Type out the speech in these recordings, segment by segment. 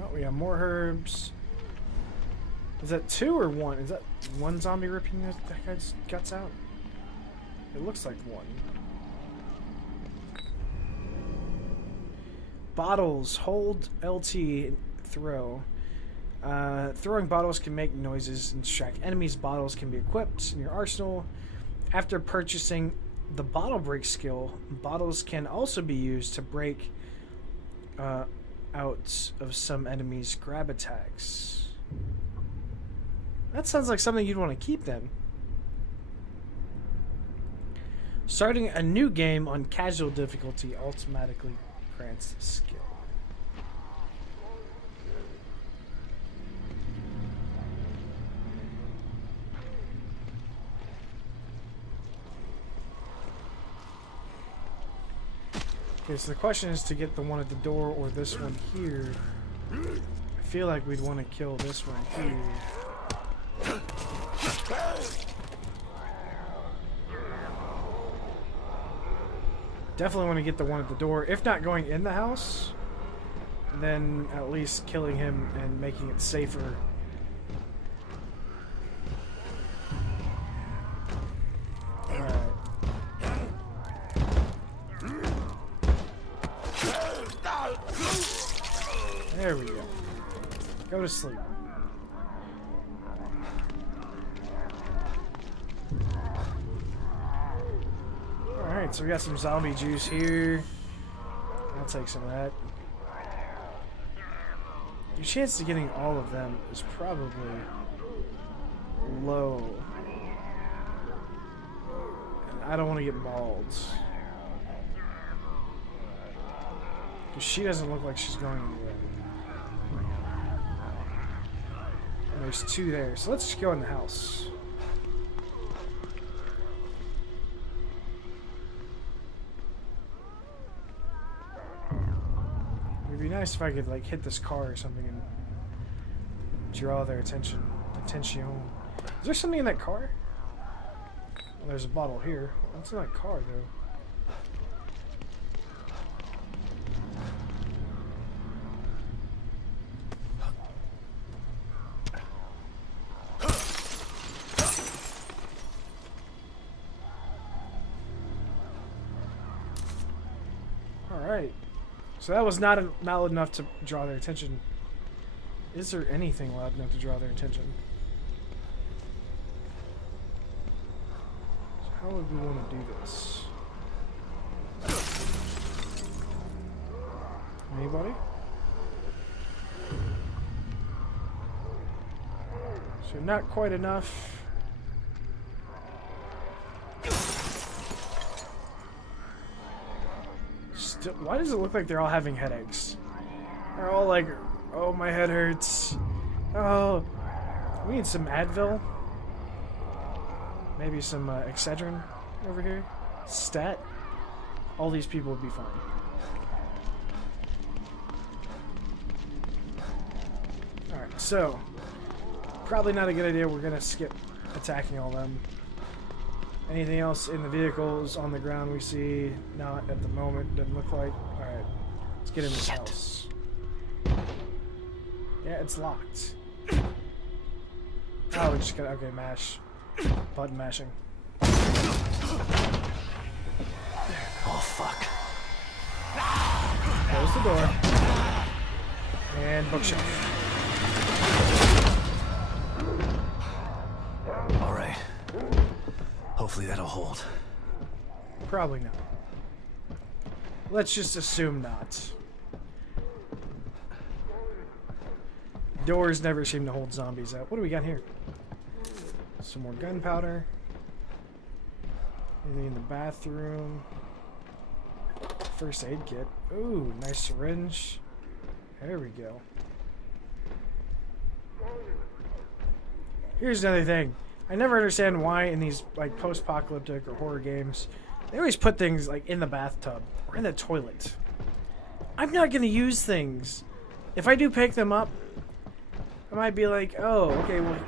Oh, we have more herbs. Is that 2 or 1? Is that 1 zombie ripping that guy's guts out? It looks like 1. Bottles. Hold LT and throw. Throwing bottles can make noises and distract enemies. Bottles can be equipped in your arsenal. After purchasing the bottle break skill, bottles can also be used to break out of some enemies' grab attacks. That sounds like something you'd want to keep then. Starting a new game on casual difficulty automatically grants the skill. Okay, so the question is to get the one at the door or this one here. I feel like we'd want to kill this one here. Definitely want to get the one at the door. If not going in the house, then at least killing him and making it safer. There we go. Go to sleep. Alright, so we got some zombie juice here. I'll take some of that. Your chance of getting all of them is probably low. And I don't want to get mauled. Because she doesn't look like she's going anywhere. And there's 2 there, so let's just go in the house. It'd be nice if I could like hit this car or something and draw their attention. Attention. Is there something in that car? Well, there's a bottle here. What's in that car though? Alright. So that was not loud enough to draw their attention. Is there anything loud enough to draw their attention? So how would we want to do this? Anybody? So not quite enough. Why does it look like they're all having headaches? They're all like, oh, my head hurts. Oh, we need some Advil. Maybe some Excedrin over here. Stat. All these people would be fine. Alright, so probably not a good idea. We're gonna skip attacking all them. Anything else in the vehicles on the ground we see? Not at the moment. Doesn't look like. Alright. Let's get in this house. Yeah, it's locked. Oh, we just gotta. Okay, mash. Button mashing. Oh, fuck. Close the door. And bookshelf. Alright. Hopefully that'll hold. Probably not. Let's just assume not. Doors never seem to hold zombies out. What do we got here? Some more gunpowder. Anything in the bathroom? First aid kit. Ooh, nice syringe. There we go. Here's another thing. I never understand why in these like post-apocalyptic or horror games they always put things like in the bathtub or in the toilet. I'm not gonna use things. If I do pick them up, I might be like, oh, okay, well,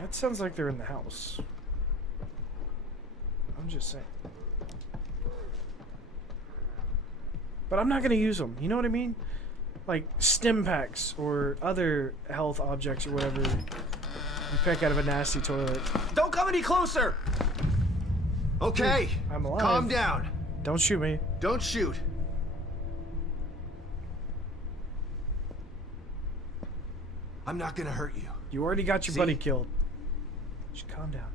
that sounds like they're in the house. I'm just saying. but I'm not gonna use them. You know what I mean? Like stim packs or other health objects or whatever you pick out of a nasty toilet. Don't come any closer! Okay, I'm alive. calm down. Don't shoot me. Don't shoot. I'm not gonna hurt you. You already got your See? buddy killed. Just calm down.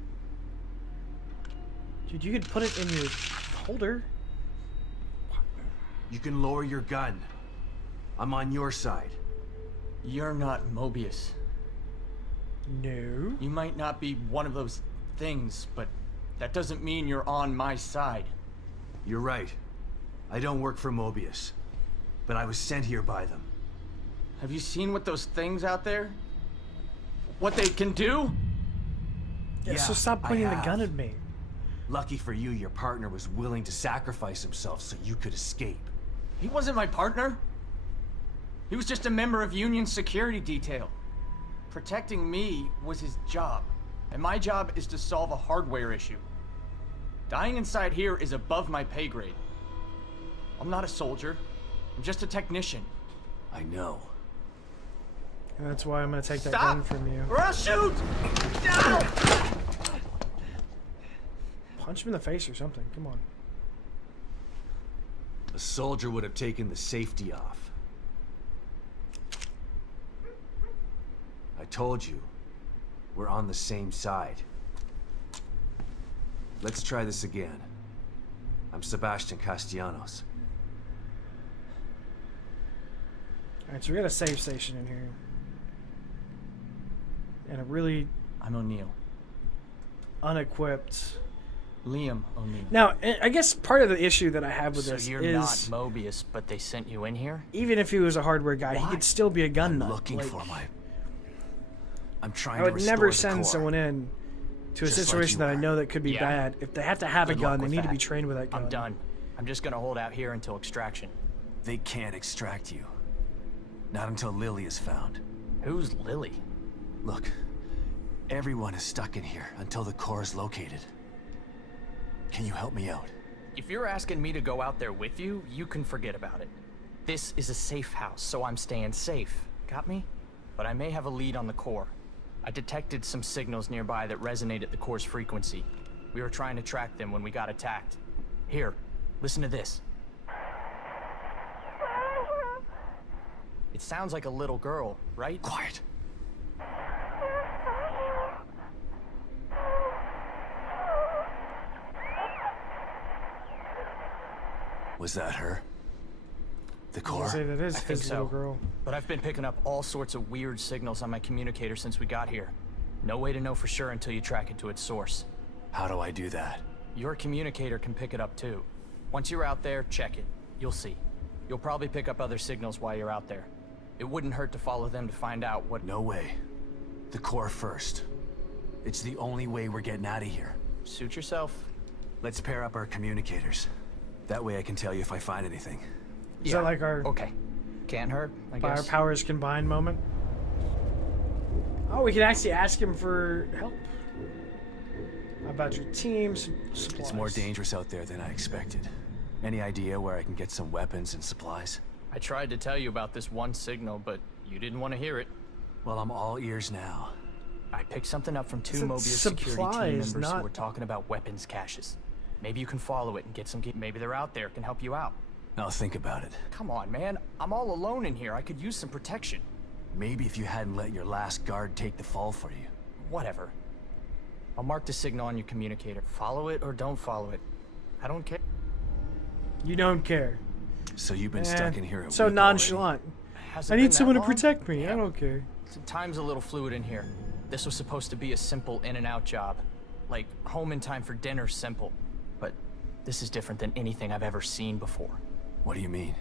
Dude, you could put it in your holder. You can lower your gun. I'm on your side. You're not Mobius. No. You might not be one of those things, but that doesn't mean you're on my side. You're right. I don't work for Mobius, but I was sent here by them. Have you seen what those things out there? What they can do? Yeah, so Yeah, stop I pointing the have. gun at me. Lucky for you, your partner was willing to sacrifice himself so you could escape. He wasn't my partner. He was just a member of Union security detail. Protecting me was his job, and my job is to solve a hardware issue. Dying inside here is above my pay grade. I'm not a soldier. I'm just a technician. I know. And that's why I'm gonna take that Stop! gun from you. Or I'll shoot! No! Punch him in the face or something. Come on. A soldier would have taken the safety off. I told you, we're on the same side. Let's try this again. I'm Sebastian Castellanos. Alright, so we got a save station in here. And a really I'm O'Neill. unequipped... Liam O'Neill. Now, I guess part of the issue that I have with So this you're is... not Mobius, but they sent you in here? even if he was a hardware guy, he could still be a gun I'm nut. looking Like, for my... I'm trying I to would restore never the send core. someone in to a Just like situation you that I are. know that could be Yeah. bad. If they have to have a Good luck gun, they with need to that. be trained with that gun. I'm done. I'm just gonna hold out here until extraction. They can't extract you. Not until Lily is found. Who's Lily? Look, everyone is stuck in here until the core is located. Can you help me out? If you're asking me to go out there with you, you can forget about it. This is a safe house, so I'm staying safe. Got me? But I may have a lead on the core. I detected some signals nearby that resonate at the core's frequency. We were trying to track them when we got attacked. Here, listen to this. It sounds like a little girl, right? Quiet. Was that her? The I'll core? say that is I think his little so. girl. But I've been picking up all sorts of weird signals on my communicator since we got here. No way to know for sure until you track it to its source. How do I do that? Your communicator can pick it up too. Once you're out there, check it. You'll see. You'll probably pick up other signals while you're out there. It wouldn't hurt to follow them to find out what... No way. The core first. It's the only way we're getting out of here. Suit yourself. Let's pair up our communicators. That way I can tell you if I find anything. Is that like our Okay. Can't hurt, I our guess. powers combined moment? Oh, we can actually ask him for help. About your team, some supplies. It's more dangerous out there than I expected. Any idea where I can get some weapons and supplies? I tried to tell you about this one signal, but you didn't want to hear it. Well, I'm all ears now. I picked something up from two It's Mobius security team supplies, members not- who were talking about weapons caches. Maybe you can follow it and get some... Maybe they're out there, can help you out. I'll think about it. Come on, man. I'm all alone in here. I could use some protection. Maybe if you hadn't let your last guard take the fall for you. Whatever. I'll mark the signal on your communicator. Follow it or don't follow it. I don't care. You don't care. So you've been Eh, stuck in here a so week nonchalant. Has I it been need that someone to long? protect me. Yeah. I don't care. Time's a little fluid in here. This was supposed to be a simple in and out job. Like, home in time for dinner simple. But this is different than anything I've ever seen before. What do you mean?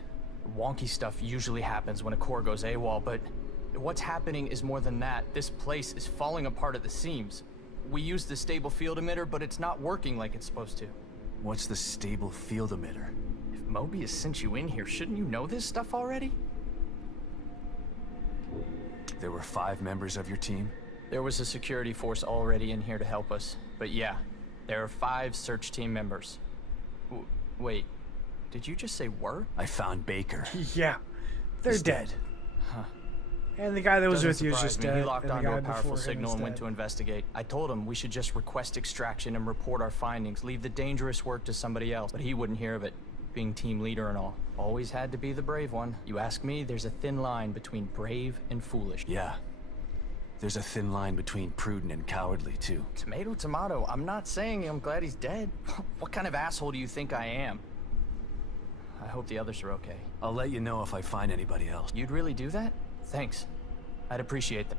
Wonky stuff usually happens when a core goes AWOL, but what's happening is more than that. This place is falling apart at the seams. We used the stable field emitter, but it's not working like it's supposed to. What's the stable field emitter? If Mobius sent you in here, shouldn't you know this stuff already? There were 5 members of your team? There was a security force already in here to help us. But yeah, there are 5 search team members. Wait, Did you just say were? I found Baker. Yeah. They're He's dead. Huh. And the guy that was Doesn't with you is surprise just me. dead. He locked and the onto guy a powerful before him signal is and went dead. to investigate. I told him we should just request extraction and report our findings. Leave the dangerous work to somebody else. But he wouldn't hear of it. Being team leader and all. Always had to be the brave one. You ask me, there's a thin line between brave and foolish. Yeah. There's a thin line between prudent and cowardly, too. Tomato, tomato. I'm not saying I'm glad he's dead. What kind of asshole do you think I am? I hope the others are okay. I'll let you know if I find anybody else. You'd really do that? Thanks. I'd appreciate that.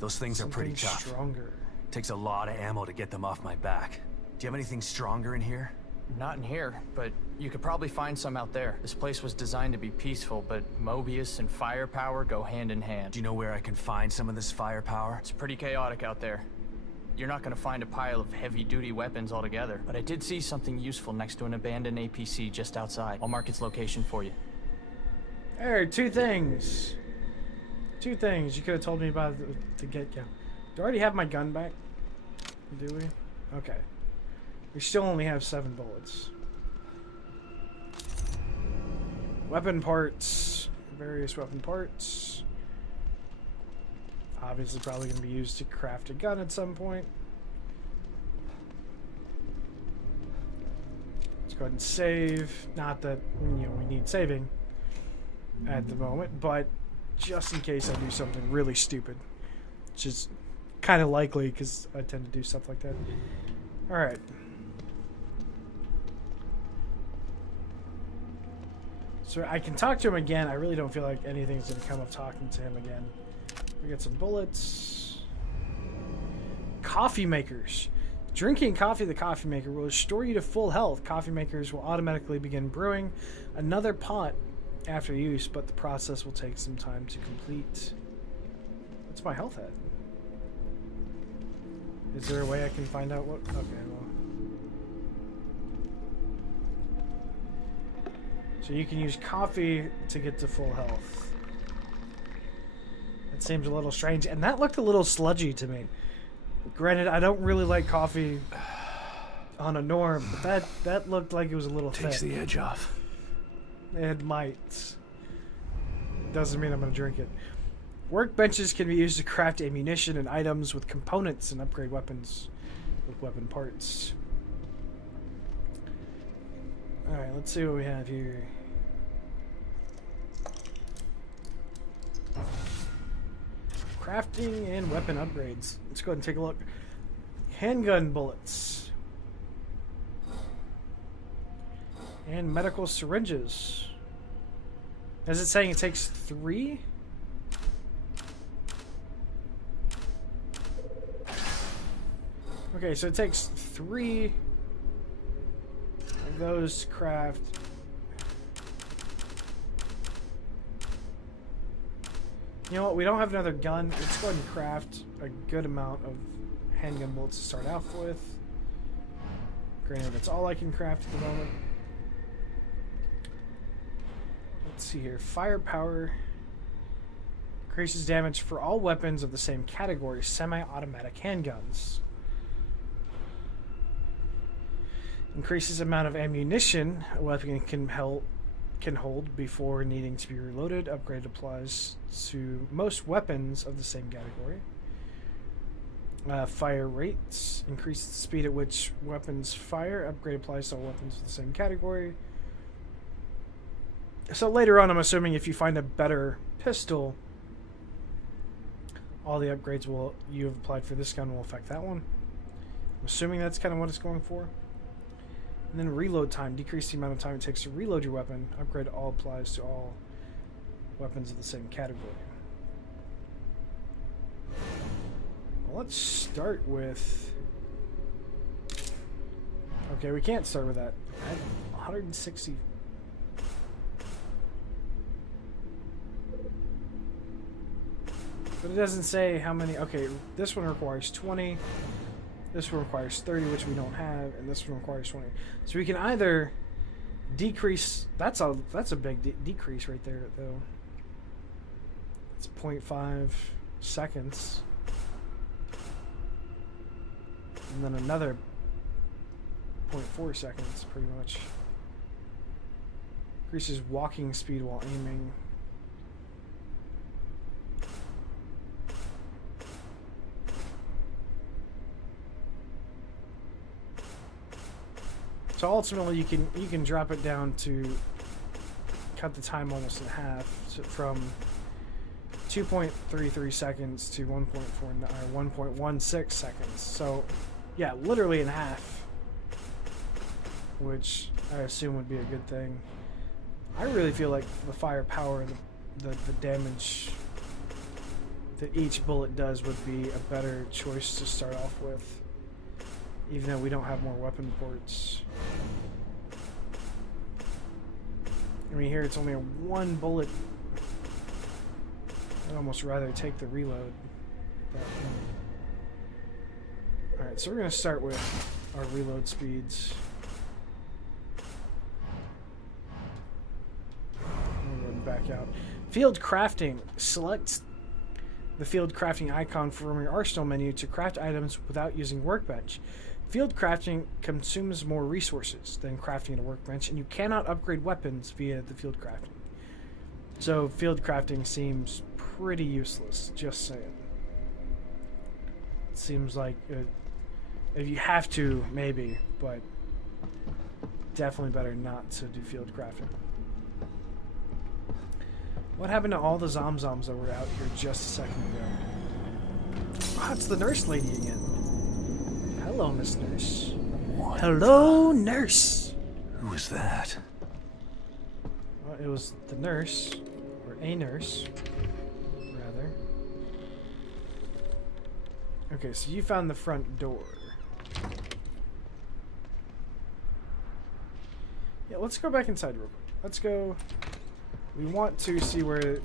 Those things are pretty Something tough. stronger. Takes a lot of ammo to get them off my back. Do you have anything stronger in here? Not in here, but you could probably find some out there. This place was designed to be peaceful, but Mobius and firepower go hand in hand. Do you know where I can find some of this firepower? It's pretty chaotic out there. You're not gonna find a pile of heavy-duty weapons altogether, but I did see something useful next to an abandoned APC just outside. I'll mark its location for you. There, two things. Two things you could have told me about to get go. Do I already have my gun back? Do we? Okay. We still only have 7 bullets. Weapon parts. Various weapon parts. Obviously probably going to be used to craft a gun at some point. Let's go ahead and save. Not that, you know, we need saving at the moment, but just in case I do something really stupid. Which is kind of likely because I tend to do stuff like that. Alright. So I can talk to him again. I really don't feel like anything's going to come of talking to him again. We got some bullets. Coffee makers. Drinking coffee at the coffee maker will restore you to full health. Coffee makers will automatically begin brewing another pot after use, but the process will take some time to complete. What's my health at? Is there a way I can find out what? Okay, well. So you can use coffee to get to full health. That seems a little strange, and that looked a little sludgy to me. Granted, I don't really like coffee on a norm, but that looked like it was a little Takes thick. the edge off. It might. Doesn't mean I'm going to drink it. Workbenches can be used to craft ammunition and items with components and upgrade weapons with weapon parts. Alright, let's see what we have here. Crafting and weapon upgrades. Let's go ahead and take a look. Handgun bullets. And medical syringes. Is it saying it takes 3? Okay, so it takes 3 of those to craft. You know what? We don't have another gun. Let's go ahead and craft a good amount of handgun bullets to start off with. Granted, that's all I can craft at the moment. Let's see here. Firepower increases damage for all weapons of the same category. Semi-automatic handguns. Increases amount of ammunition a weapon can hold before needing to be reloaded. Upgrade applies to most weapons of the same category. Fire rates increase the speed at which weapons fire. Upgrade applies to all weapons of the same category. So later on, I'm assuming if you find a better pistol, all the upgrades you have applied for this gun will affect that one. I'm assuming that's kind of what it's going for. And then reload time. Decrease the amount of time it takes to reload your weapon. Upgrade all applies to all weapons of the same category. Well, let's start with... Okay, we can't start with that. I have 160... But it doesn't say how many... Okay, this one requires 20... This one requires 30, which we don't have, and this one requires 20. So we can either decrease... That's a big decrease right there, though. It's 0.5 seconds. And then another 0.4 seconds, pretty much. Increases walking speed while aiming. So ultimately, you can drop it down to cut the time almost in half, so from 2.33 seconds to 1.16 seconds. So, yeah, literally in half, which I assume would be a good thing. I really feel like the firepower, the damage that each bullet does would be a better choice to start off with, even though we don't have more weapon ports. I mean, here it's only a 1 bullet. I'd almost rather take the reload. Alright, so we're going to start with our reload speeds. I'm going to back out. Field crafting. Select the field crafting icon from your arsenal menu to craft items without using workbench. Field crafting consumes more resources than crafting at a workbench, and you cannot upgrade weapons via the field crafting. So field crafting seems pretty useless, just saying. It seems like if you have to, maybe, but definitely better not to do field crafting. What happened to all the zomzoms that were out here just a second ago? Ah, it's the nurse lady again. Hello, Miss Nurse. What? Hello, nurse. Who is that? Well, it was the nurse, or a nurse, rather. Okay, so you found the front door. Yeah, let's go back inside real quick. Let's go. We want to see where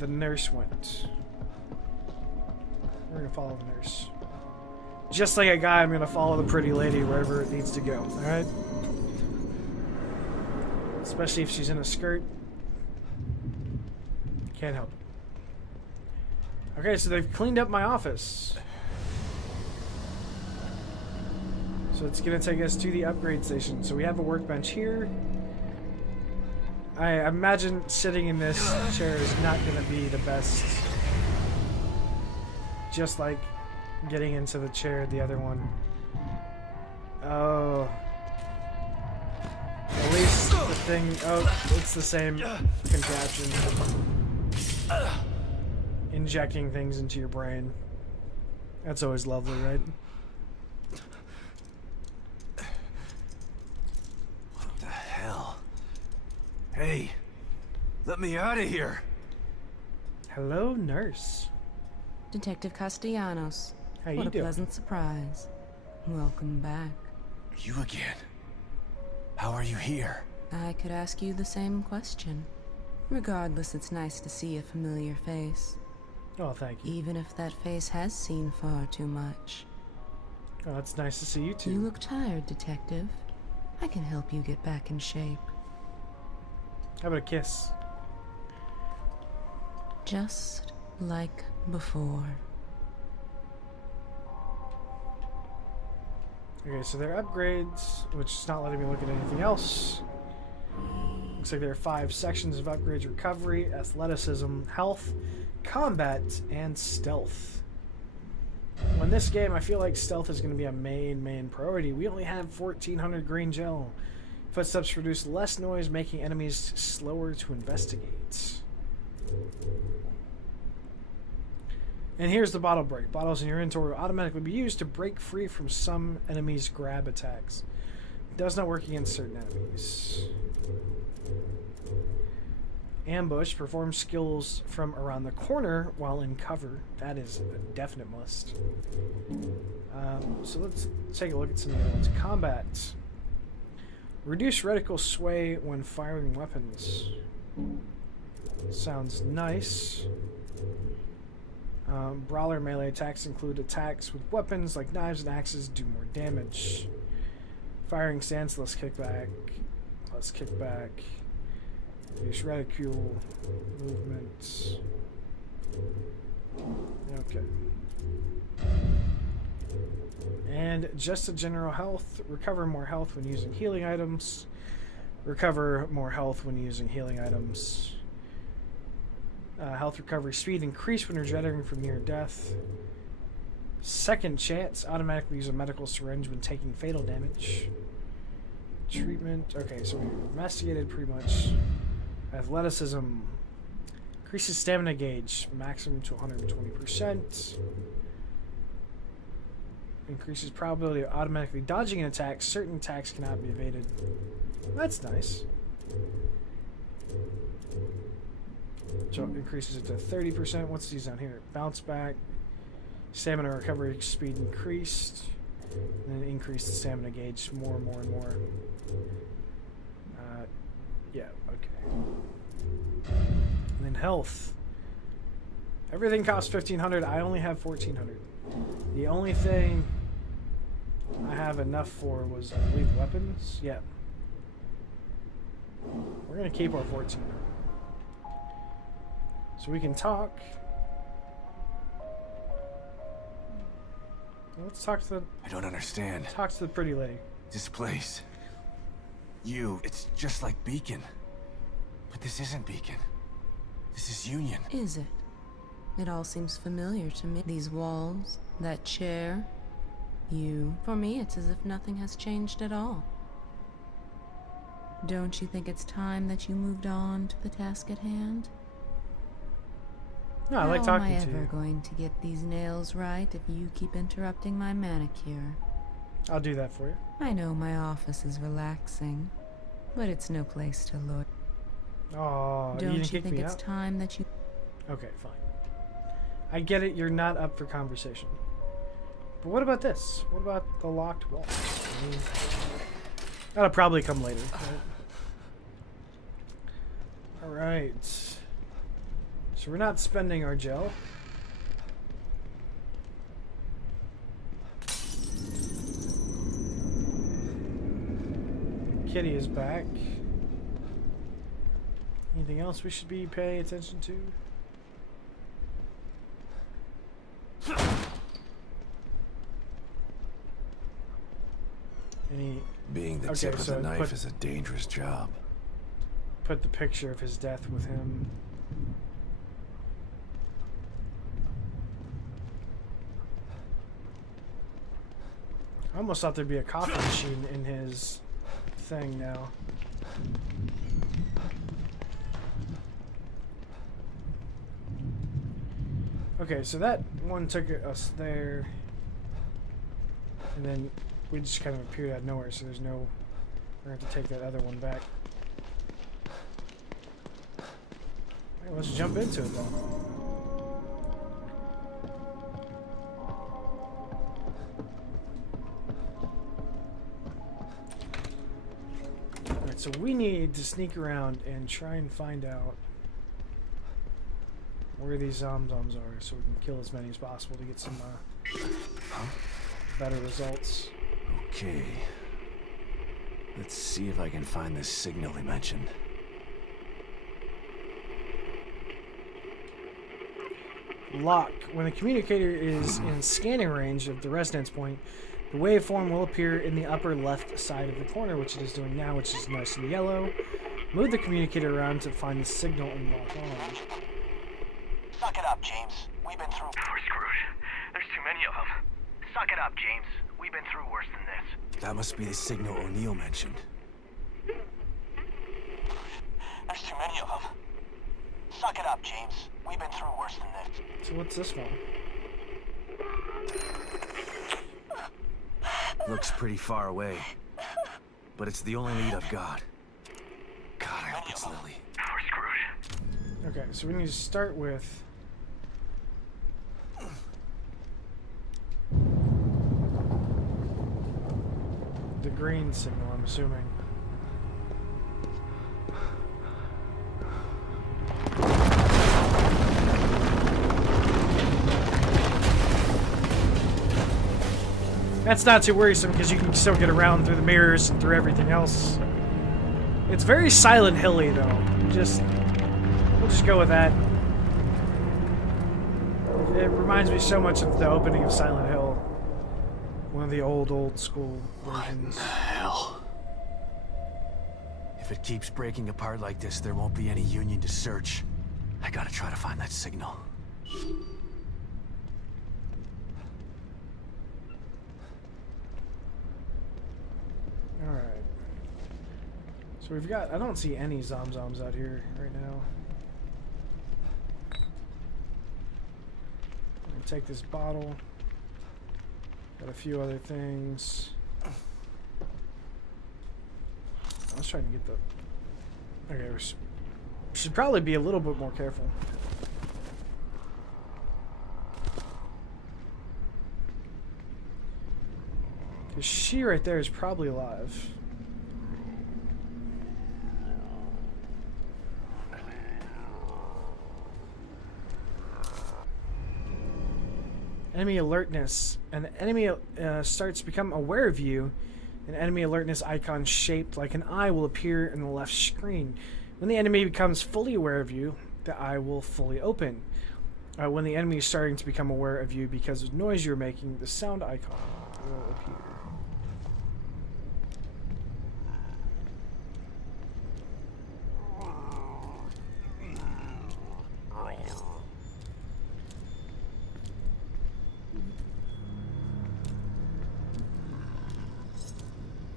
the nurse went. We're gonna follow the nurse. Just like a guy, I'm gonna follow the pretty lady wherever it needs to go, alright? Especially if she's in a skirt. Can't help it. Okay, so they've cleaned up my office. So it's gonna take us to the upgrade station. So we have a workbench here. I imagine sitting in this chair is not gonna be the best. Just like getting into the chair, the other one. Oh. At least the thing... Oh, it's the same contraption. Injecting things into your brain. That's always lovely, right? What the hell? Hey, let me out of here. Hello, nurse. Detective Castellanos. How you what a doing? pleasant surprise. Welcome back. You again? How are you here? I could ask you the same question. Regardless, it's nice to see a familiar face. Oh, thank you. Even if that face has seen far too much. Oh, it's nice to see you too. You look tired, Detective. I can help you get back in shape. How about a kiss? Just like before. Okay, so there are upgrades, which is not letting me look at anything else. Looks like there are 5 sections of upgrades: recovery, athleticism, health, combat, and stealth. Well, in this game, I feel like stealth is going to be a main priority. We only have 1400 green gel. Footsteps produce less noise, making enemies slower to investigate. And here's the bottle break. Bottles in your inventory will automatically be used to break free from some enemies' grab attacks. It does not work against certain enemies. Ambush. Perform skills from around the corner while in cover. That is a definite must. So let's take a look at some of the other ones. Combat. Reduce reticle sway when firing weapons. Sounds nice. Brawler melee attacks include attacks with weapons like knives and axes do more damage. Firing stance, less kickback. Less kickback. Reduce reticule movements. Okay. And just a general health. Recover more health when using healing items. Recover more health when using healing items. Health recovery speed increase when regenerating from near death. Second chance. Automatically use a medical syringe when taking fatal damage. Treatment. Okay, so we investigated pretty much. Athleticism. Increases stamina gauge. Maximum to 120%. Increases probability of automatically dodging an attack. Certain attacks cannot be evaded. That's nice. So it increases it to 30%. What's these down here? Bounce back. Stamina recovery speed increased. And then increase the stamina gauge more and more and more. Yeah, okay. And then health. Everything costs 1,500. I only have 1,400. The only thing I have enough for was, I believe, weapons. Yeah. We're going to keep our 1,400. So we can talk. Let's talk to the... I don't understand. Talk to the pretty lady. This place. It's just like Beacon. But this isn't Beacon. This is Union. Is it? It all seems familiar to me. These walls, that chair, you. For me, it's as if nothing has changed at all. Don't you think it's time that you moved on to the task at hand? No, I like talking to you. How am I ever going to get these nails right if you keep interrupting my manicure? I'll do that for you. I know my office is relaxing, but it's no place to look. Oh, Don't you kick think me it's out? time that you... Okay, fine. I get it, you're not up for conversation. But what about this? What about the locked wall? I mean, that'll probably come later. Right? Alright. So we're not spending our gel. Kitty is back. Anything else we should be paying attention to? Being the tip of the knife is a dangerous job. Put the picture of his death with him. I almost thought there'd be a coffee machine in his thing now. Okay, so that one took us there. And then we just kind of appeared out of nowhere, so there's no... We're going to have to take that other one back. Alright, let's jump into it then. Alright, so we need to sneak around and try and find out where these zomzoms are so we can kill as many as possible to get some better results. Okay. Let's see if I can find this signal he mentioned. Lock. When the communicator is in scanning range of the resonance point, the waveform will appear in the upper left side of the corner, which it is doing now, which is nice and yellow. Move the communicator around to find the signal and lock on. Suck it up, James. We've been through... We're screwed. There's too many of them. Suck it up, James. We've been through worse than this. That must be the signal O'Neill mentioned. There's too many of them. Suck it up, James. We've been through worse than this. So what's this one? Looks pretty far away. But it's the only lead I've got. God, I hope it's Lily. We're screwed. Okay, so we need to start with... the green signal, I'm assuming. That's not too worrisome because you can still get around through the mirrors and through everything else. It's very Silent Hilly though. We'll just go with that. It reminds me so much of the opening of Silent Hill. One of the old school versions. What the hell? If it keeps breaking apart like this, there won't be any Union to search. I gotta try to find that signal. Alright. So we've got... I don't see any zomzoms out here right now. I'm gonna take this bottle. Got a few other things. I was trying to get the... Okay, we should probably be a little bit more careful. Because she right there is probably alive. Enemy alertness. An enemy starts to become aware of you. An enemy alertness icon shaped like an eye will appear in the left screen. When the enemy becomes fully aware of you, the eye will fully open. When the enemy is starting to become aware of you because of noise you're making, the sound icon will appear.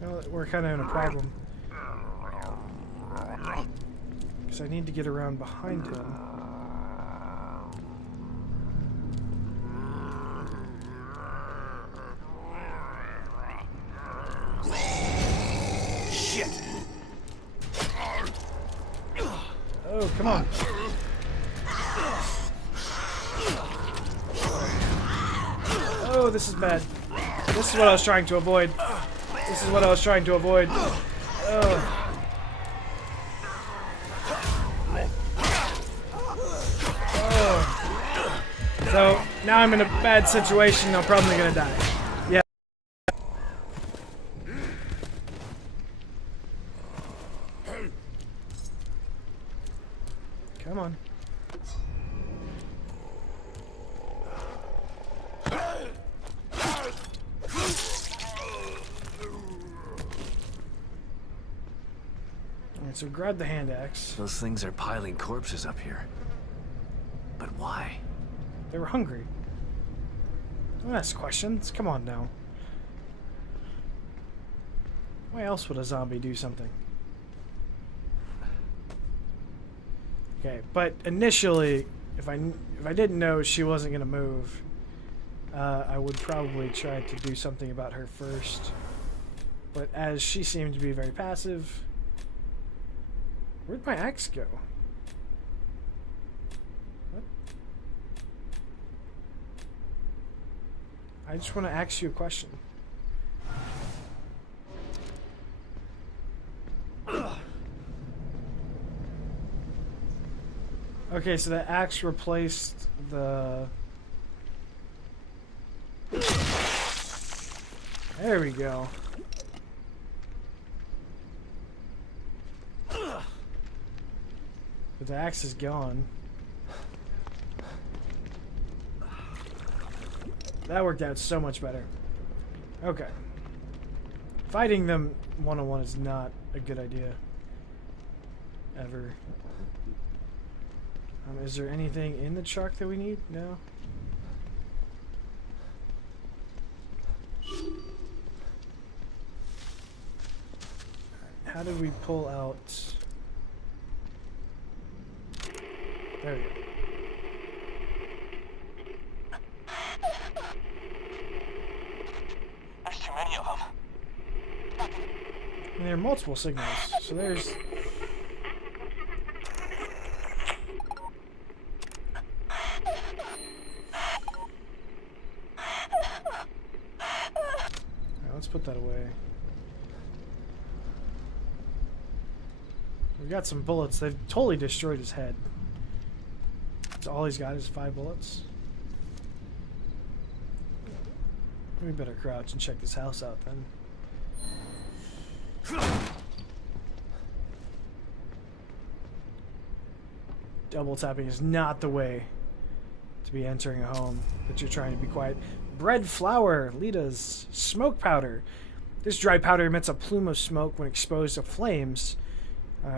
Well, we're kind of in a problem. Because I need to get around behind him. Shit! Oh, come on. Oh, this is bad. This is what I was trying to avoid. This is what I was trying to avoid. So, now I'm in a bad situation. I'm probably gonna die. Yeah. Come on. Alright, so grab the hand axe. Those things are piling corpses up here. But why? They were hungry. Don't ask questions. Come on now. Why else would a zombie do something? Okay, but initially, if I didn't know she wasn't gonna move, I would probably try to do something about her first. But as she seemed to be very passive, where'd my axe go? What? I just want to ask you a question. Okay, so the axe replaced the... There we go. But the axe is gone. That worked out so much better. Okay. Fighting them one-on-one is not a good idea. Ever. Is there anything in the truck that we need? No? How did we pull out... There we go. There's too many of them. And there are multiple signals, so there's... Let's put that away. We got some bullets. They've totally destroyed his head. So all he's got is 5 bullets. We better crouch and check this house out then. Double tapping is not the way to be entering a home, but you're trying to be quiet. Bread flour, Lita's smoke powder. This dry powder emits a plume of smoke when exposed to flames.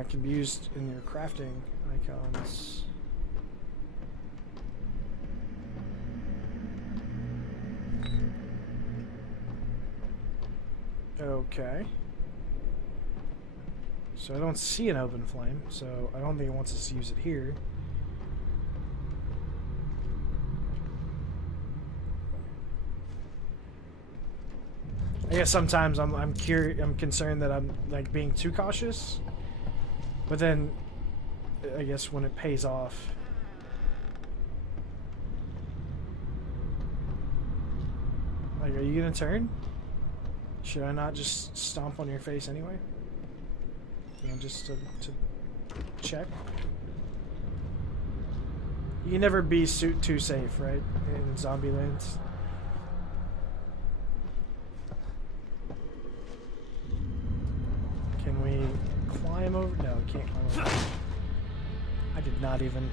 Can be used in your crafting icons. Okay. So I don't see an open flame, so I don't think it wants us to use it here. I guess sometimes I'm concerned that I'm like being too cautious. But then I guess when it pays off. Like, are you gonna turn? Should I not just stomp on your face anyway? You know, just to check. You can never be too safe, right? In zombie lands. Can we climb over? No, we can't climb over. I did not even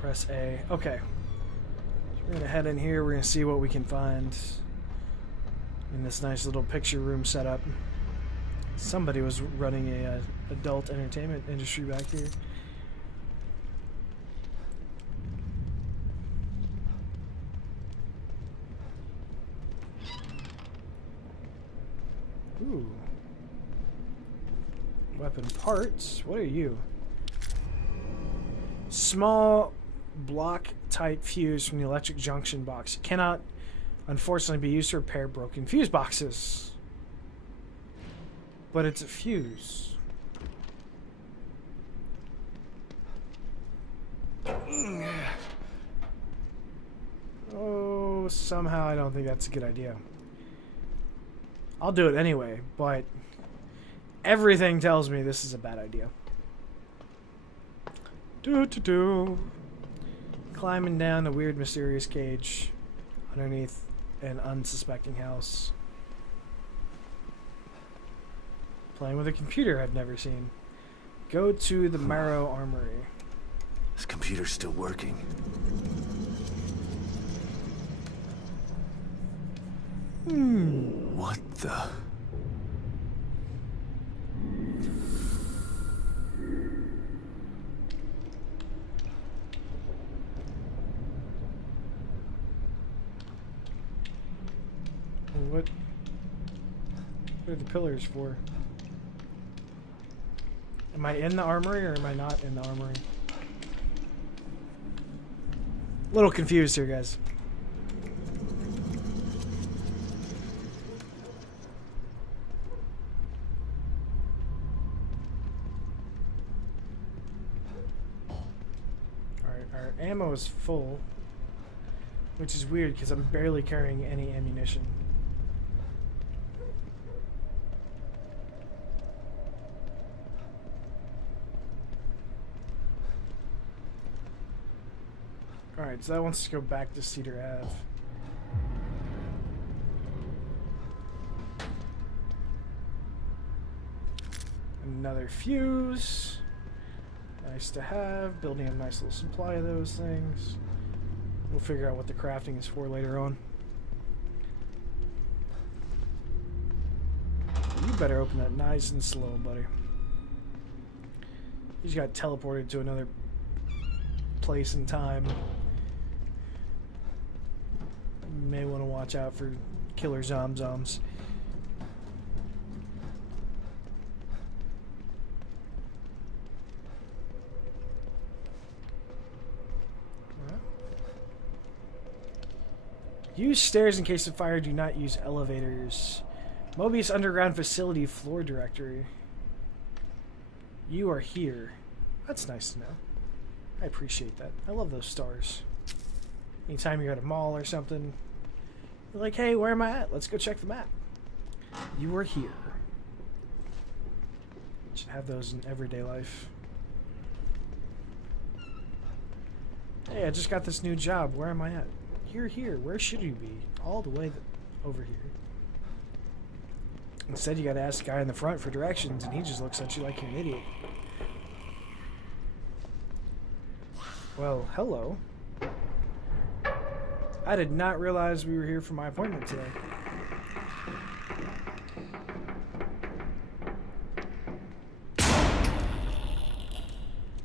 press A. Okay. So we're gonna head in here. We're gonna see what we can find in this nice little picture room setup. Somebody was running a adult entertainment industry back here. Ooh. Weapon parts. What are you? Small block type fuse from the electric junction box. It cannot, unfortunately, be used to repair broken fuse boxes. But it's a fuse. Oh, somehow I don't think that's a good idea. I'll do it anyway, but everything tells me this is a bad idea. Climbing down a weird, mysterious cage underneath an unsuspecting house. Playing with a computer I've never seen. Go to the Marrow Armory. This computer's still working. What the? What are the pillars for? Am I in the armory or am I not in the armory? A little confused here, guys. Alright, our ammo is full, which is weird because I'm barely carrying any ammunition. Alright, so that wants to go back to Cedar Ave. Another fuse. Nice to have. Building a nice little supply of those things. We'll figure out what the crafting is for later on. You better open that nice and slow, buddy. You just got teleported to another place and time. You may want to watch out for killer zomzoms. Use stairs in case of fire. Do not use elevators. Mobius Underground Facility Floor Directory. You are here. That's nice to know. I appreciate that. I love those stars. Anytime you're at a mall or something, you're like, hey, where am I at? Let's go check the map. You are here. Should have those in everyday life. Hey, I just got this new job. Where am I at? You're here. Where should you be? All the way over here. Instead, you gotta ask the guy in the front for directions, and he just looks at you like you're an idiot. Well, hello. I did not realize we were here for my appointment today.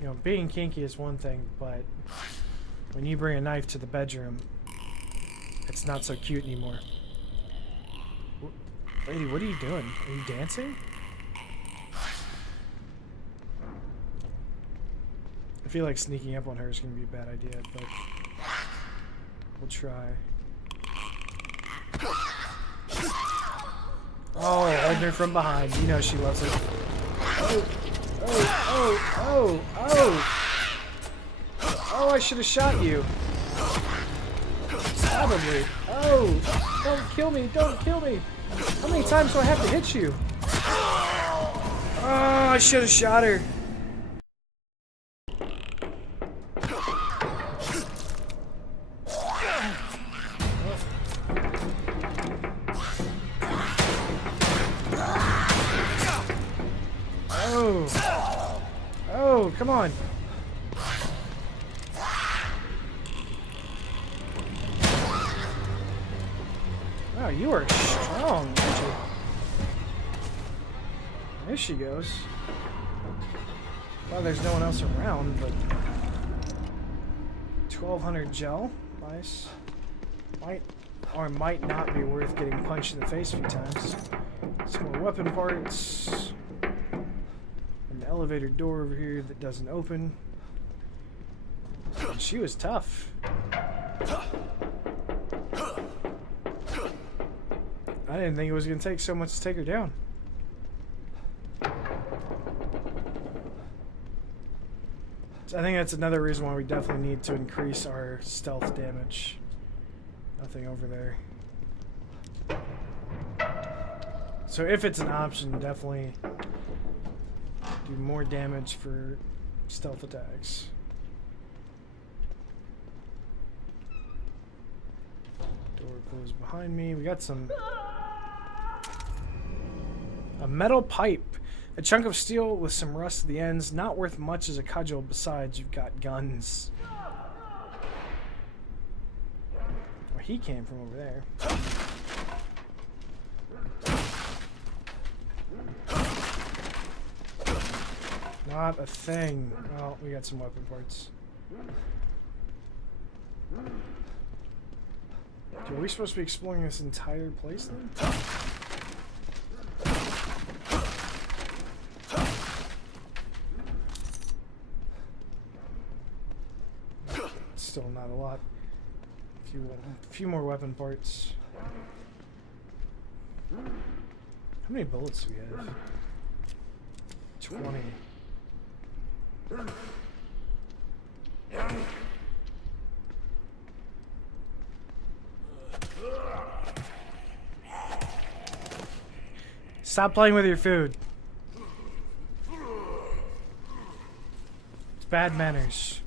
You know, being kinky is one thing, but when you bring a knife to the bedroom, it's not so cute anymore. Lady, what are you doing? Are you dancing? I feel like sneaking up on her is going to be a bad idea, but we'll try. Oh, holding her from behind. You know she loves it. Oh, oh, oh, oh, oh! Oh, I should have shot you. Probably. Oh, don't kill me, don't kill me. How many times do I have to hit you? Oh, I should have shot her. Oh. Oh, come on. Wow, you are strong, aren't you? There she goes. Well, there's no one else around, but 1200 gel, nice. Might or might not be worth getting punched in the face a few times. Some more weapon parts. An elevator door over here that doesn't open. And she was tough. I didn't think it was going to take so much to take her down. So I think that's another reason why we definitely need to increase our stealth damage. Nothing over there. So if it's an option, definitely do more damage for stealth attacks. Door closed behind me. We got some... A metal pipe. A chunk of steel with some rust at the ends. Not worth much as a cudgel, besides you've got guns. Well, he came from over there. Not a thing. Well, we got some weapon parts. Are we supposed to be exploring this entire place then? Still not a lot. A few more weapon parts. How many bullets do we have? 20. Stop playing with your food. It's bad manners.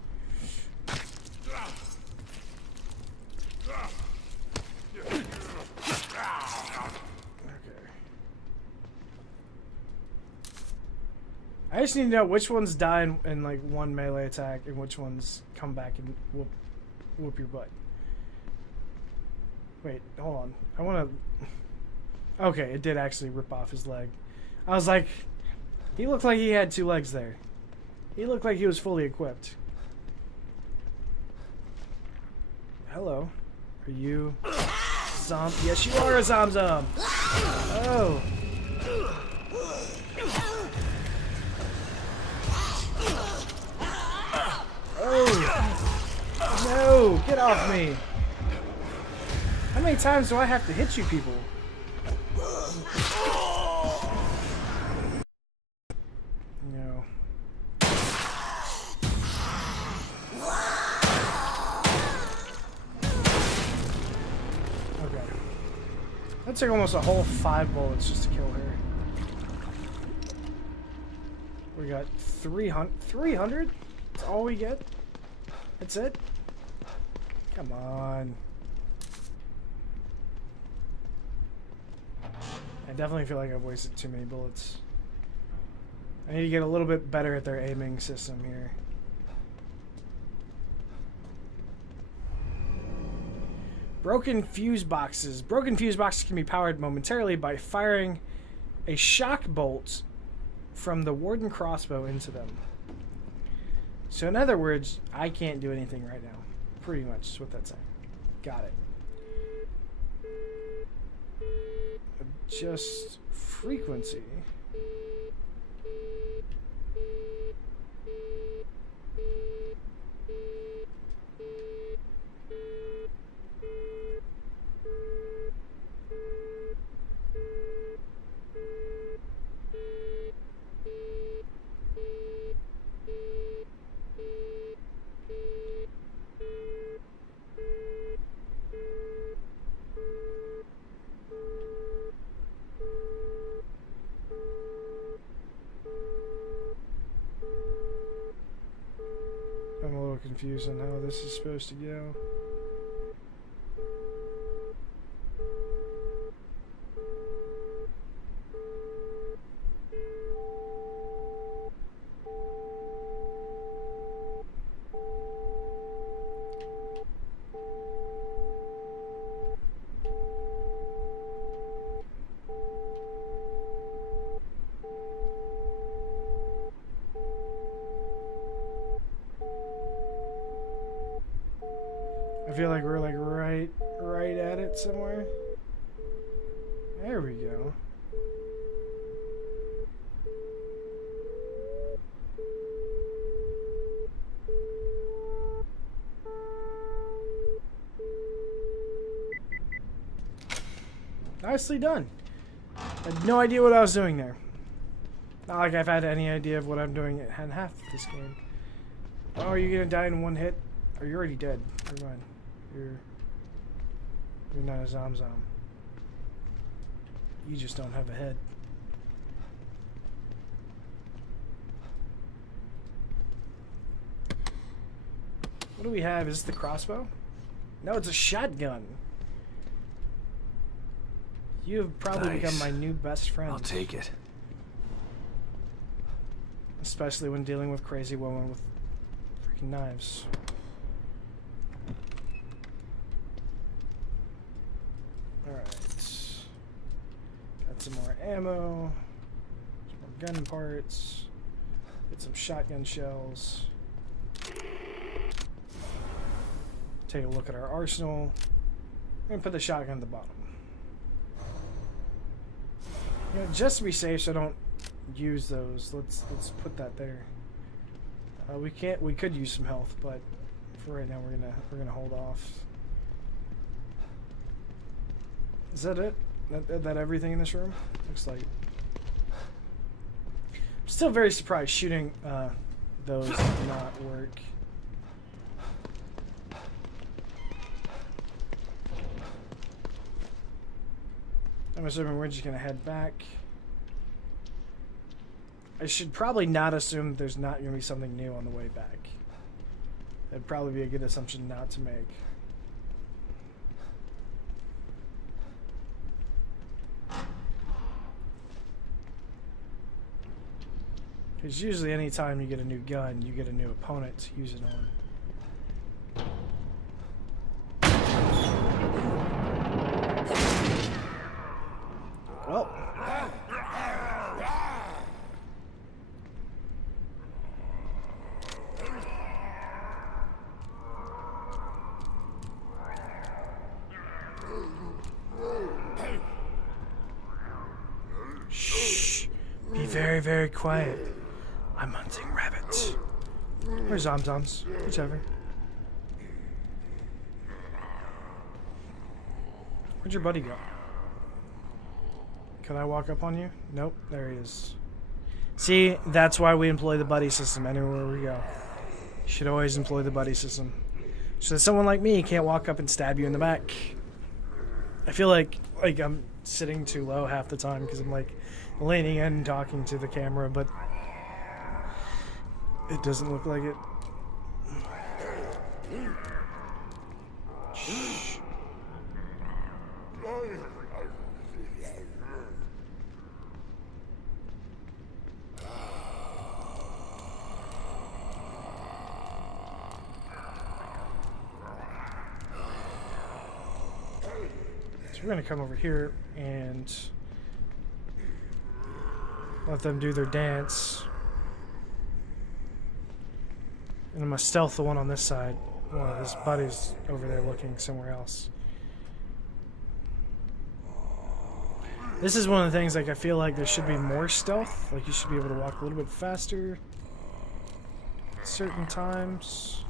I just need to know which ones die in like one melee attack and which ones come back and whoop your butt. Wait, hold on. I want to... Okay, it did actually rip off his leg. I was like, he looked like he had two legs there. He looked like he was fully equipped. Hello. Are you... Yes, you are a Zom-Zom! Oh! Oh! No! Get off me! How many times do I have to hit you people? No. Okay. That took almost a whole 5 bullets just to kill her. We got 300? 300? That's all we get? That's it? Come on. I definitely feel like I've wasted too many bullets. I need to get a little bit better at their aiming system here. Broken fuse boxes. Broken fuse boxes can be powered momentarily by firing a shock bolt from the Warden crossbow into them. So in other words, I can't do anything right now. Pretty much is what that's saying. Got it. Adjust frequency. I'm a little confused on how this is supposed to go. I feel like we're like right at it somewhere. There we go. Nicely done. I had no idea what I was doing there. Not like I've had any idea of what I'm doing in half of this game. Oh, are you gonna die in one hit? Or you're already dead. Never mind. You're not a Zom-Zom. You just don't have a head. What do we have? Is this the crossbow? No, it's a shotgun. You have probably become my new best friend. I'll take it. Especially when dealing with crazy women with freaking knives. Alright. Got some more ammo. Some more gun parts. Get some shotgun shells. Take a look at our arsenal. We're gonna put the shotgun at the bottom. You know, just to be safe, so I don't use those. Let's put that there. We could use some health, but for right now we're gonna hold off. Is that it? That everything in this room? Looks like. I'm still very surprised shooting those did not work. I'm assuming we're just gonna head back. I should probably not assume there's not gonna be something new on the way back. That'd probably be a good assumption not to make. Because usually any time you get a new gun, you get a new opponent to use it on. Well. Shh. Be very, very quiet. I'm hunting rabbits. Or Zom-Zoms. Whichever. Where'd your buddy go? Can I walk up on you? Nope, there he is. See, that's why we employ the buddy system anywhere we go. You should always employ the buddy system. So that someone like me can't walk up and stab you in the back. I feel like I'm sitting too low half the time because I'm like leaning in and talking to the camera, but it doesn't look like it. Shh. So we're gonna come over here and let them do their dance. And I'm gonna stealth the one on this side. Well, his buddy's over there looking somewhere else. This is one of the things, like, I feel like there should be more stealth. Like, you should be able to walk a little bit faster at certain times.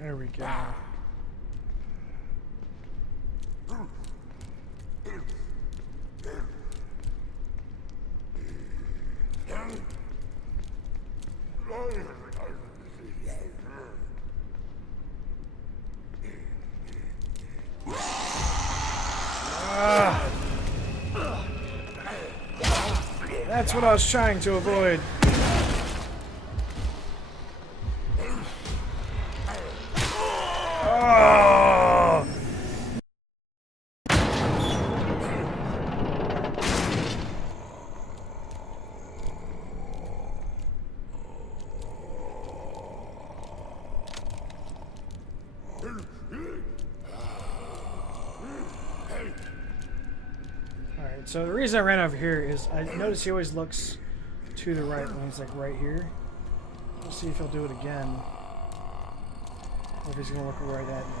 There we go. That's what I was trying to avoid. Oh! Alright, so the reason I ran over here is I notice he always looks to the right when he's like right here. Let's see if he'll do it again. Or if he's gonna look right at me.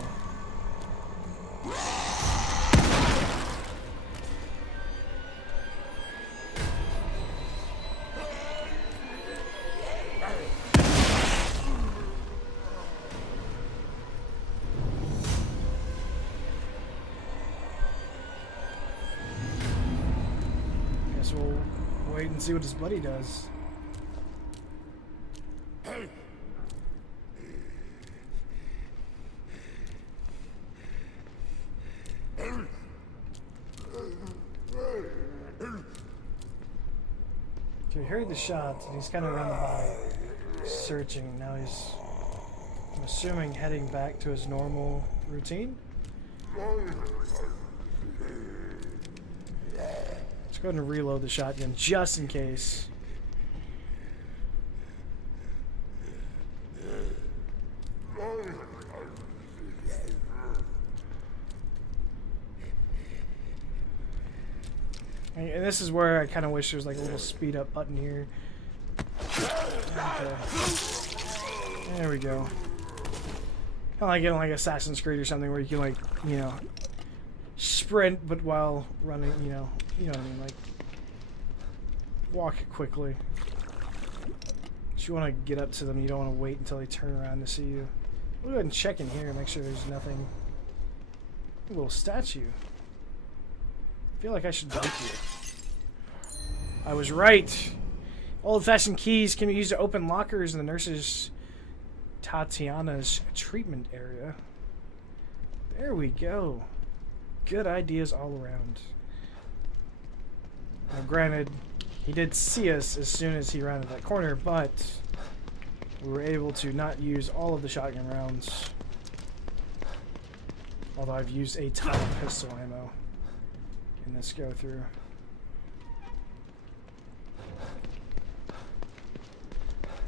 Guess we'll wait and see what his buddy does. Okay, we heard the shots, and he's kind of running by, searching. Now he's, I'm assuming, heading back to his normal routine. Let's go ahead and reload the shotgun just in case. And this is where I kind of wish there was like a little speed up button here. Okay. There we go. Kind of like in like Assassin's Creed or something where you can like, you know, sprint but while running, you know what I mean, like walk quickly. But you want to get up to them, you don't want to wait until they turn around to see you. We'll go ahead and check in here and make sure there's nothing. A little statue. I feel like I should dunk you. I was right. Old-fashioned keys can be used to open lockers in the nurse's Tatiana's treatment area. There we go. Good ideas all around. Now, granted, he did see us as soon as he rounded that corner, but we were able to not use all of the shotgun rounds. Although I've used a ton of pistol ammo in this go through.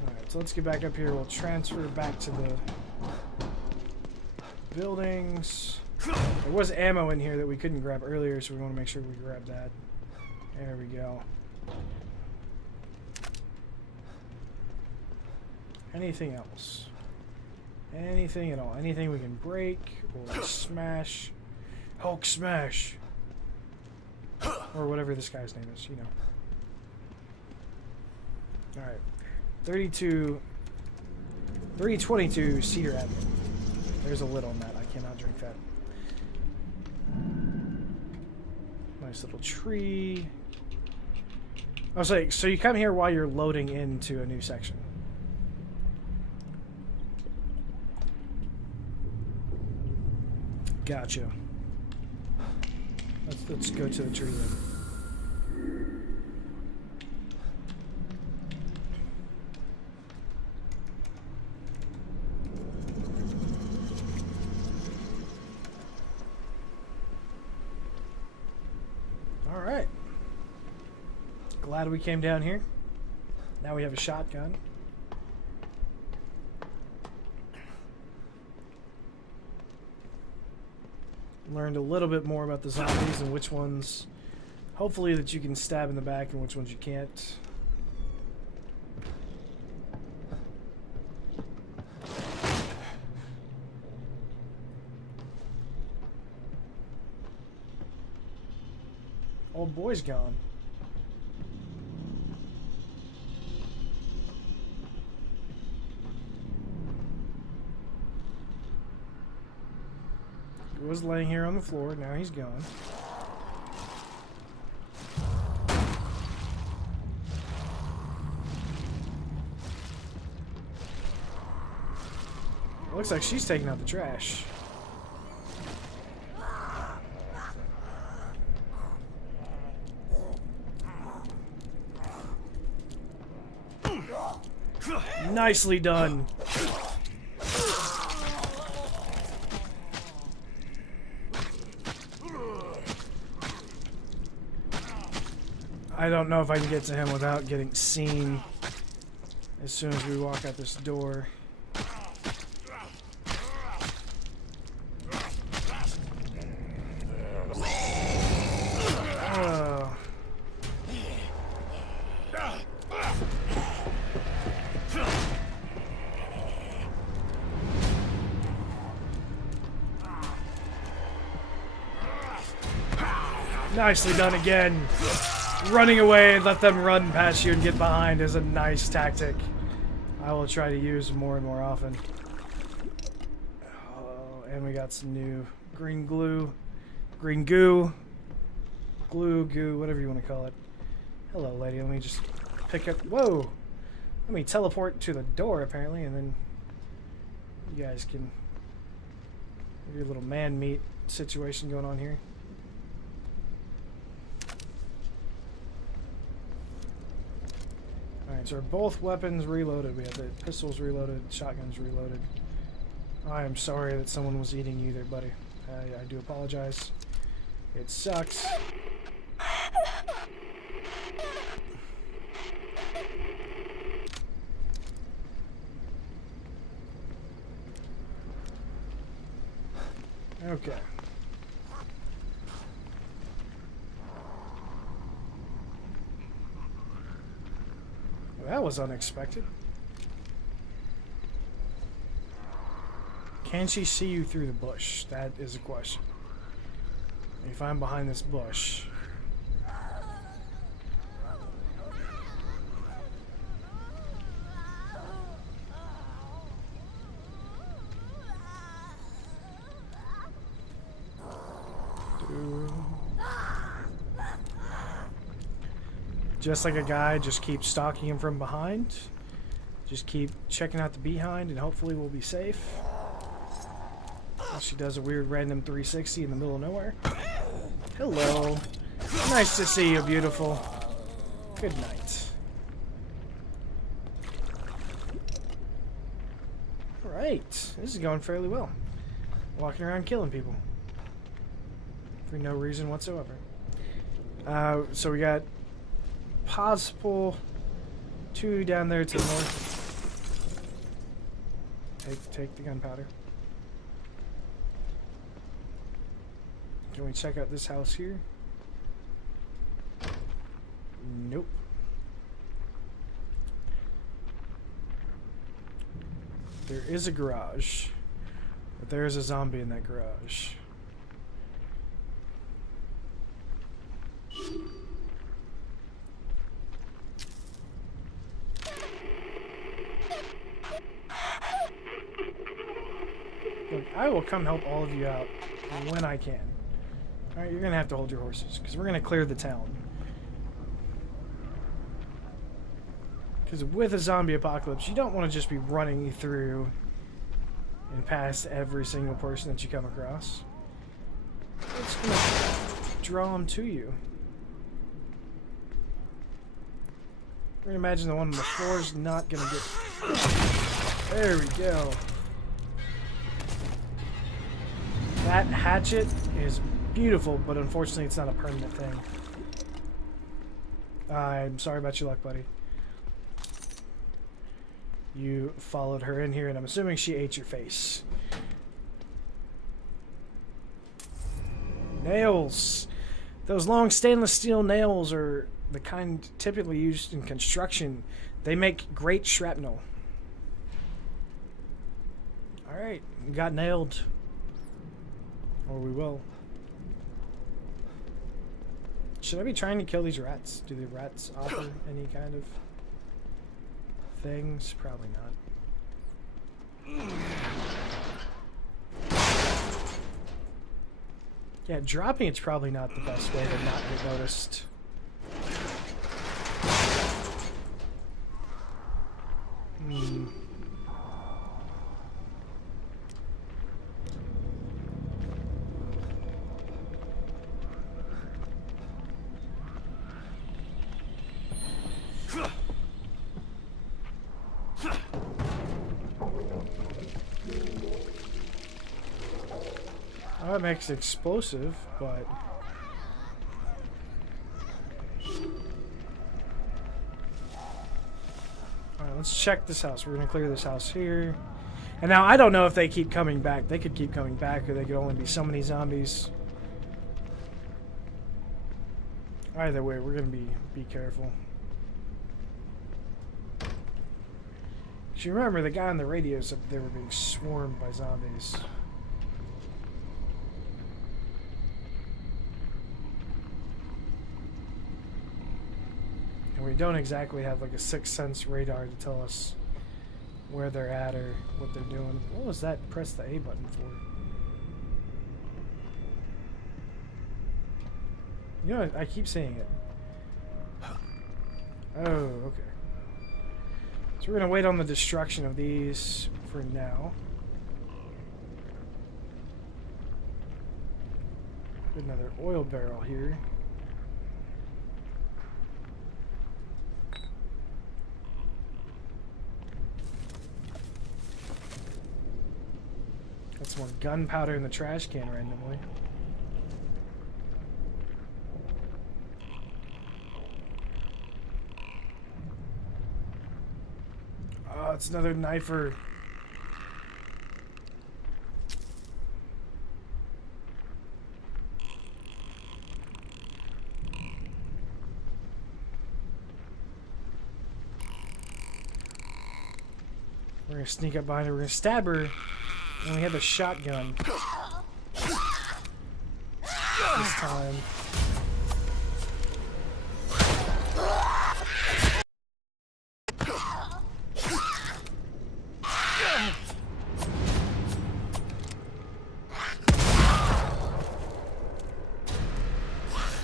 Alright, so let's get back up here. We'll transfer back to the buildings. There was ammo in here that we couldn't grab earlier, so we want to make sure we grab that. There we go. Anything else? Anything at all? Anything we can break or smash? Hulk smash! Or whatever this guy's name is, you know. Alright. 322 Cedar Avenue. There's a lid on that. I cannot drink that. Nice little tree. I was like, so you come here while you're loading into a new section. Gotcha. Let's go to the tree then. Alright. Glad we came down here. Now we have a shotgun. Learned a little bit more about the zombies and which ones, hopefully, that you can stab in the back and which ones you can't. Old boy's gone. He was laying here on the floor, now he's gone. Looks like she's taking out the trash. Nicely done. I don't know if I can get to him without getting seen as soon as we walk out this door. Oh. Nicely done again. Running away and let them run past you and get behind is a nice tactic. I will try to use more and more often. Oh, and we got some new green glue. Green goo. Glue, goo, whatever you want to call it. Hello, lady. Let me just pick up... Whoa! Let me teleport to the door, apparently, and then you guys can... have your little man-meat situation going on here. Alright, so are both weapons reloaded? We have the pistols reloaded, shotguns reloaded. I am sorry that someone was eating you there, buddy. I do apologize. It sucks. Okay. Well, that was unexpected. Can she see you through the bush? That is a question. If I'm behind this bush... Just like a guy, just keep stalking him from behind. Just keep checking out the behind and hopefully we'll be safe. She does a weird random 360 in the middle of nowhere. Hello. Nice to see you, beautiful. Good night. Alright. This is going fairly well. Walking around killing people. For no reason whatsoever. So we got possible 2 down there to the north. Take the gunpowder. Can we check out this house here? Nope. There is a garage, but there is a zombie in that garage. Look, I will come help all of you out when I can. Alright, you're gonna have to hold your horses, because we're gonna clear the town. Because with a zombie apocalypse, you don't want to just be running through and past every single person that you come across. It's gonna draw them to you. We're gonna imagine the one on the floor is not gonna get... There we go. That hatchet is beautiful, but unfortunately it's not a permanent thing. I'm sorry about your luck, buddy. You followed her in here, and I'm assuming she ate your face. Nails. Those long stainless steel nails are the kind typically used in construction. They make great shrapnel. Alright, we got nailed. Or we will. Should I be trying to kill these rats? Do the rats offer any kind of things? Probably not. Yeah, dropping it's probably not the best way to not get noticed. Oh, it makes it explosive, but... Alright, let's check this house. We're gonna clear this house here. And now, I don't know if they keep coming back. They could keep coming back, or they could only be so many zombies. Either way, we're gonna be careful. You remember the guy on the radio said they were being swarmed by zombies. And we don't exactly have like a sixth sense radar to tell us where they're at or what they're doing. What was that? Press the A button for? You know, I keep saying it. Oh, okay. So we're going to wait on the destruction of these for now. Another oil barrel here. Got some more gunpowder in the trash can randomly. Oh, it's another knifer. We're gonna sneak up behind her. We're gonna stab her. And we have a shotgun. This time.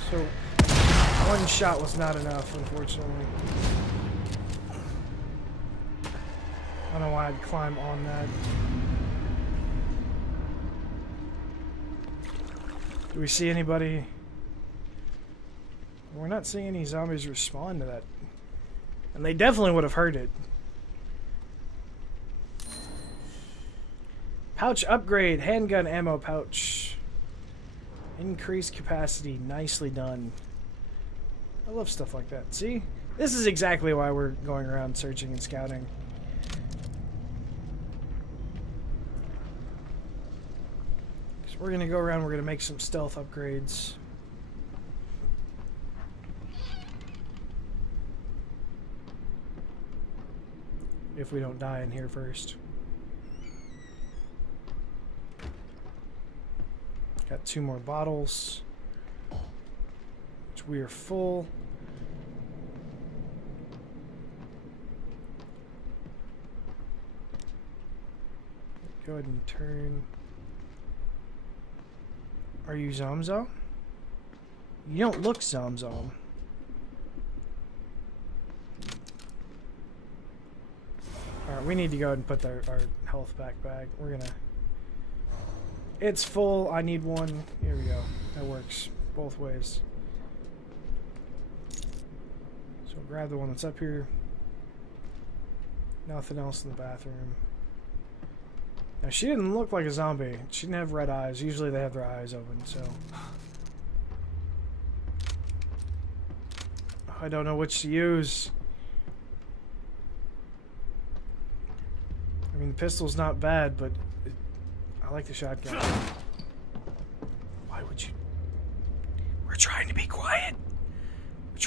So, one shot was not enough, unfortunately. I don't know why I'd climb on that. Do we see anybody? We're not seeing any zombies respond to that. And they definitely would have heard it. Pouch upgrade. Handgun ammo pouch. Increased capacity. Nicely done. I love stuff like that. See? This is exactly why we're going around searching and scouting. We're gonna go around, we're gonna make some stealth upgrades. If we don't die in here first. Got 2 more bottles. Which we are full. Go ahead and turn. Are you Zomzo? You don't look Zomzo. Alright, we need to go ahead and put our health back. We're gonna... It's full. I need one. Here we go. That works both ways. So grab the one that's up here. Nothing else in the bathroom. Now, she didn't look like a zombie. She didn't have red eyes. Usually they have their eyes open, so... I don't know which to use. I mean, the pistol's not bad, but... I like the shotgun. Why would you...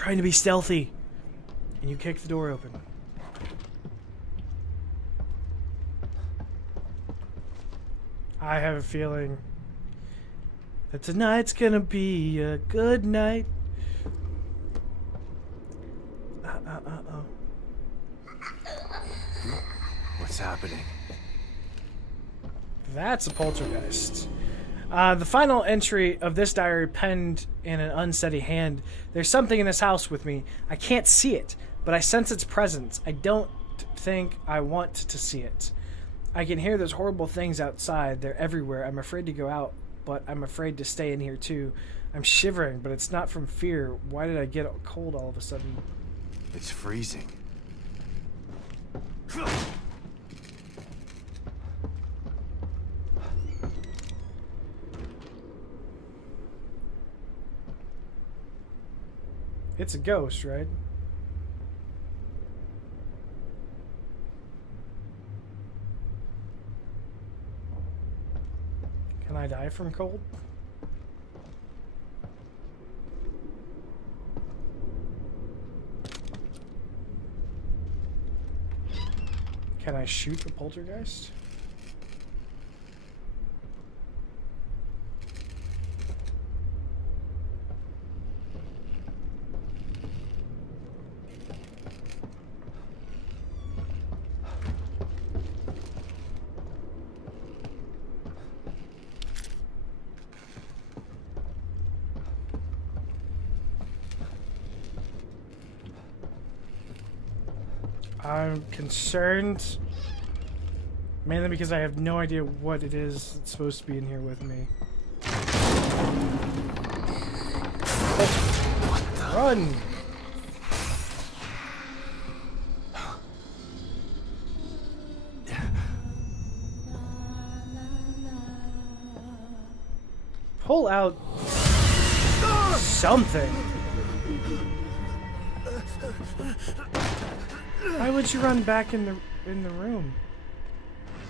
trying to be stealthy. And you kick the door open. I have a feeling that tonight's gonna be a good night. What's happening? That's a poltergeist. The final entry of this diary penned in an unsteady hand. There's something in this house with me. I can't see it, but I sense its presence. I don't think I want to see it. I can hear those horrible things outside. They're everywhere. I'm afraid to go out, but I'm afraid to stay in here too. I'm shivering, but it's not from fear. Why did I get cold all of a sudden? It's freezing. It's a ghost, right? Can I die from cold? Can I shoot a poltergeist? I'm concerned, mainly because I have no idea what it is that's supposed to be in here with me. Run! Pull out something. Why would you run back in the room?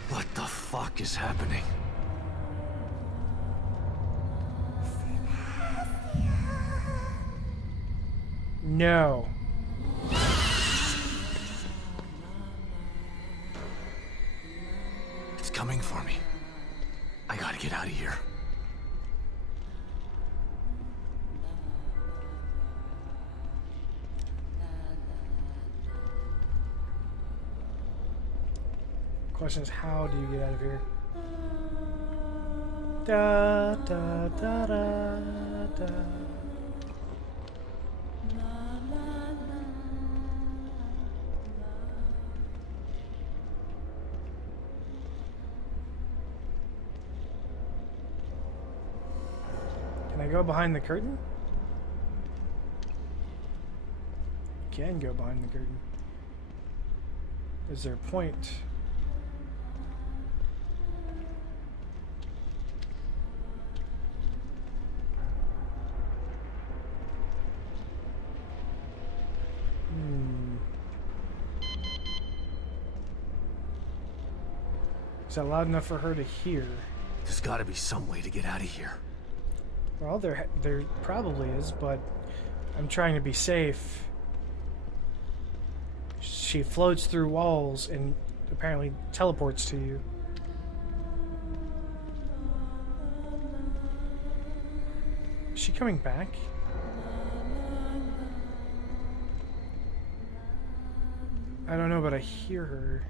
What the fuck is happening? No. It's coming for me. I gotta get out of here. Question is, how do you get out of here? Da da da da da. Can I go behind the curtain? Can go behind the curtain. Is there a point? Is that loud enough for her to hear? There's gotta be some way to get out of here. Well, there probably is, but I'm trying to be safe. She floats through walls and apparently teleports to you. Is she coming back? I don't know, but I hear her.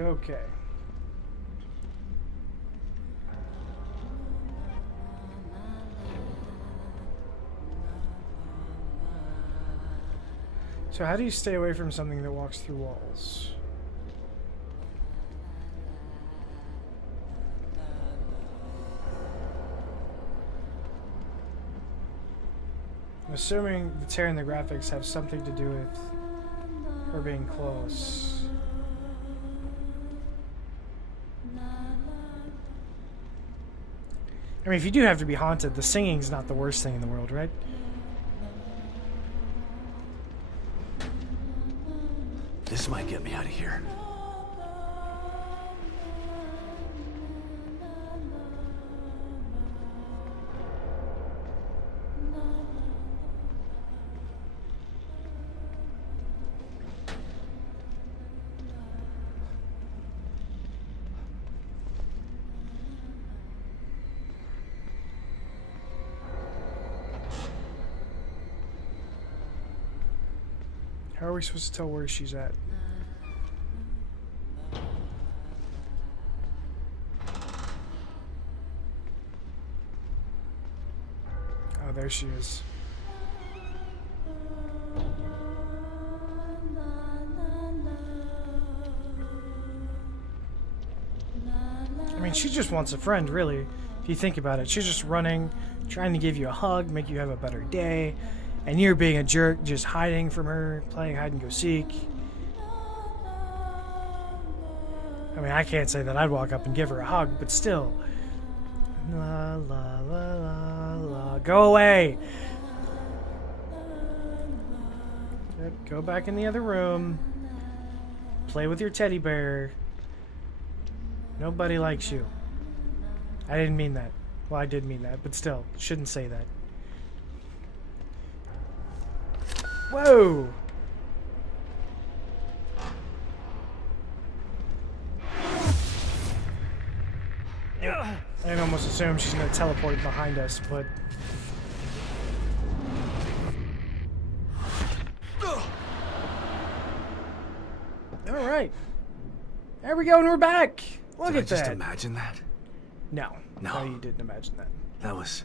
Okay. So how do you stay away from something that walks through walls? I'm assuming the tear in the graphics have something to do with her being close. I mean, if you do have to be haunted, the singing's not the worst thing in the world, right? This might get me out of here. How are we supposed to tell where she's at? Oh, there she is. I mean, she just wants a friend, really. If you think about it, she's just running, trying to give you a hug, make you have a better day. And you're being a jerk, just hiding from her, playing hide and go seek. I mean, I can't say that I'd walk up and give her a hug, but still. La la la la la. Go away! Good. Go back in the other room. Play with your teddy bear. Nobody likes you. I didn't mean that. Well, I did mean that, but still, shouldn't say that. Whoa! I'd almost assume she's gonna teleport behind us, but... Alright. There we go, and we're back! Look Did at I just that! imagine that? No. No. You didn't imagine that. That was...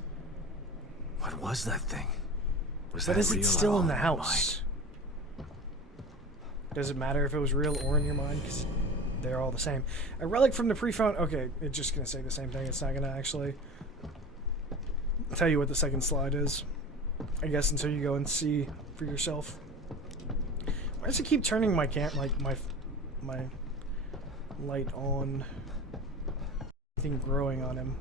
What was that thing? Was But that is it real still or in the all my house? Does it matter if it was real or in your mind? Because they're all the same. A relic from the pre-phone. Okay, it's just going to say the same thing. It's not going to actually tell you what the second slide is. I guess until you go and see for yourself. Why does it keep turning my my light on? Anything growing on him?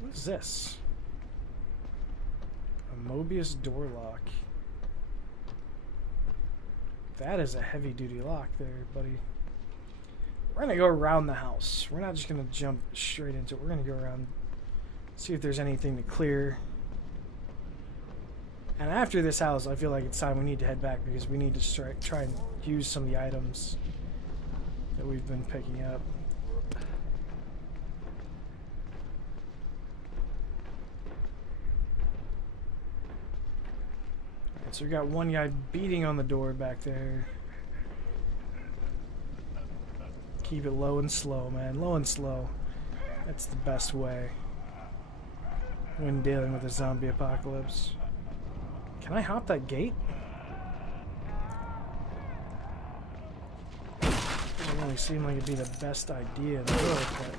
What is this? A Mobius door lock. That is a heavy-duty lock there, buddy. We're gonna go around the house. We're not just gonna jump straight into it. We're gonna go around, see if there's anything to clear. And after this house, I feel like it's time we need to head back because we need to try and use some of the items that we've been picking up. Alright, so we got one guy beating on the door back there. Keep it low and slow, man. Low and slow. That's the best way when dealing with a zombie apocalypse. Can I hop that gate? Doesn't really seem like it'd be the best idea in the world, but...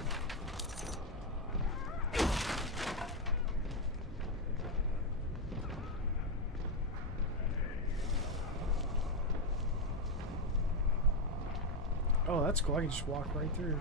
Oh, that's cool. I can just walk right through.